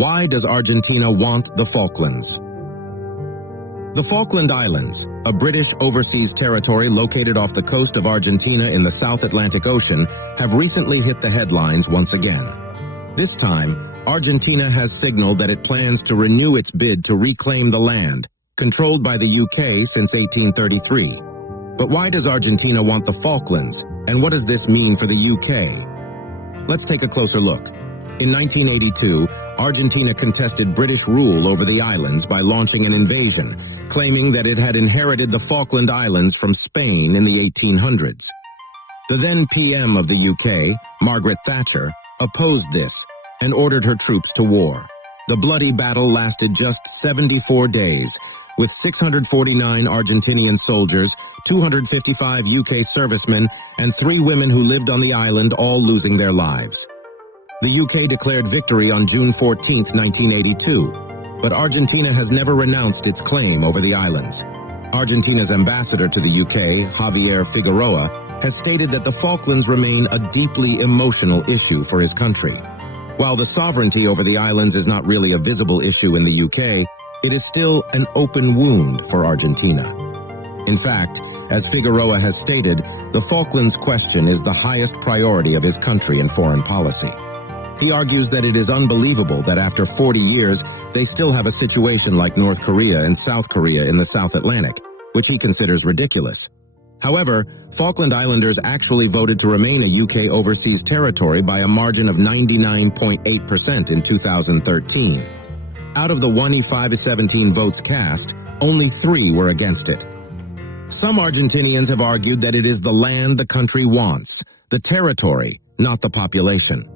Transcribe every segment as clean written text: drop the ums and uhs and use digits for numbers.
Why does Argentina want the Falklands? The Falkland Islands, a British overseas territory located off the coast of Argentina in the South Atlantic Ocean, have recently hit the headlines once again. This time, Argentina has signaled that it plans to renew its bid to reclaim the land, controlled by the UK since 1833. But why does Argentina want the Falklands, and what does this mean for the UK? Let's take a closer look. In 1982, Argentina contested British rule over the islands by launching an invasion, claiming that it had inherited the Falkland Islands from Spain in the 1800s. The then PM of the UK, Margaret Thatcher, opposed this and ordered her troops to war. The bloody battle lasted just 74 days, with 649 Argentinian soldiers, 255 UK servicemen, and 3 women who lived on the island all losing their lives. The UK declared victory on June 14, 1982, but Argentina has never renounced its claim over the islands. Argentina's ambassador to the UK, Javier Figueroa, has stated that the Falklands remain a deeply emotional issue for his country. While the sovereignty over the islands is not really a visible issue in the UK, it is still an open wound for Argentina. In fact, as Figueroa has stated, the Falklands question is the highest priority of his country in foreign policy. He argues that it is unbelievable that after 40 years, they still have a situation like North Korea and South Korea in the South Atlantic, which he considers ridiculous. However, Falkland Islanders actually voted to remain a UK overseas territory by a margin of 99.8% in 2013. Out of the 1E5-17 votes cast, only 3 were against it. Some Argentinians have argued that it is the land the country wants, the territory, not the population.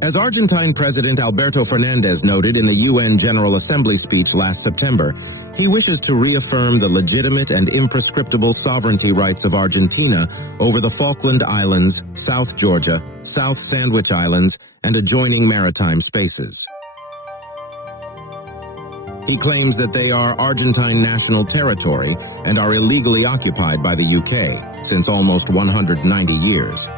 As Argentine President Alberto Fernandez noted in the UN General Assembly speech last September, he wishes to reaffirm the legitimate and imprescriptible sovereignty rights of Argentina over the Falkland Islands, South Georgia, South Sandwich Islands, and adjoining maritime spaces. He claims that they are Argentine national territory and are illegally occupied by the UK since almost 190 years.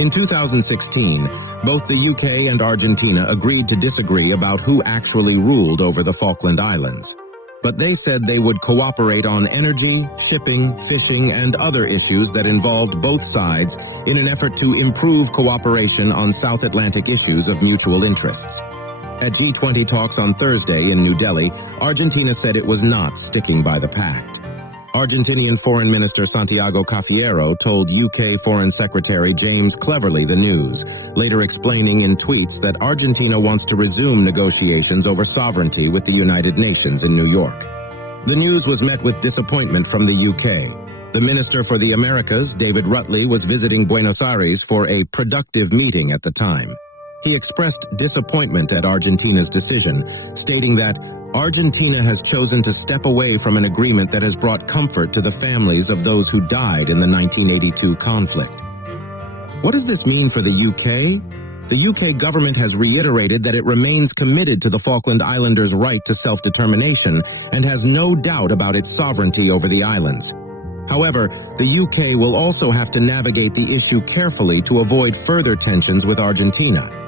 In 2016, both the UK and Argentina agreed to disagree about who actually ruled over the Falkland Islands. But they said they would cooperate on energy, shipping, fishing, and other issues that involved both sides in an effort to improve cooperation on South Atlantic issues of mutual interests. At G20 talks on Thursday in New Delhi, Argentina said it was not sticking by the pact. Argentinian Foreign Minister Santiago Cafiero told UK Foreign Secretary James Cleverly the news, later explaining in tweets that Argentina wants to resume negotiations over sovereignty with the United Nations in New York. The news was met with disappointment from the UK. The Minister for the Americas, David Rutley, was visiting Buenos Aires for a productive meeting at the time. He expressed disappointment at Argentina's decision, stating that Argentina has chosen to step away from an agreement that has brought comfort to the families of those who died in the 1982 conflict. What does this mean for the UK? The UK government has reiterated that it remains committed to the Falkland Islanders' right to self-determination and has no doubt about its sovereignty over the islands. However, the UK will also have to navigate the issue carefully to avoid further tensions with Argentina.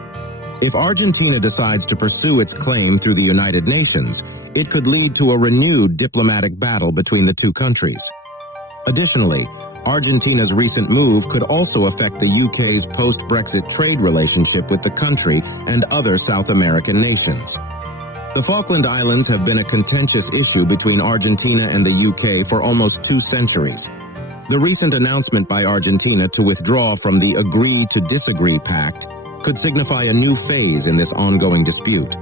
If Argentina decides to pursue its claim through the United Nations, it could lead to a renewed diplomatic battle between the two countries. Additionally, Argentina's recent move could also affect the UK's post-Brexit trade relationship with the country and other South American nations. The Falkland Islands have been a contentious issue between Argentina and the UK for almost 2 centuries. The recent announcement by Argentina to withdraw from the Agree to Disagree Pact could signify a new phase in this ongoing dispute.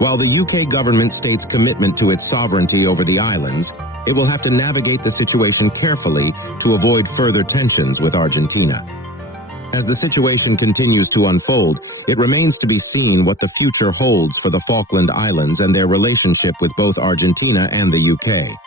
While the UK government states commitment to its sovereignty over the islands, it will have to navigate the situation carefully to avoid further tensions with Argentina. As the situation continues to unfold, it remains to be seen what the future holds for the Falkland Islands and their relationship with both Argentina and the UK.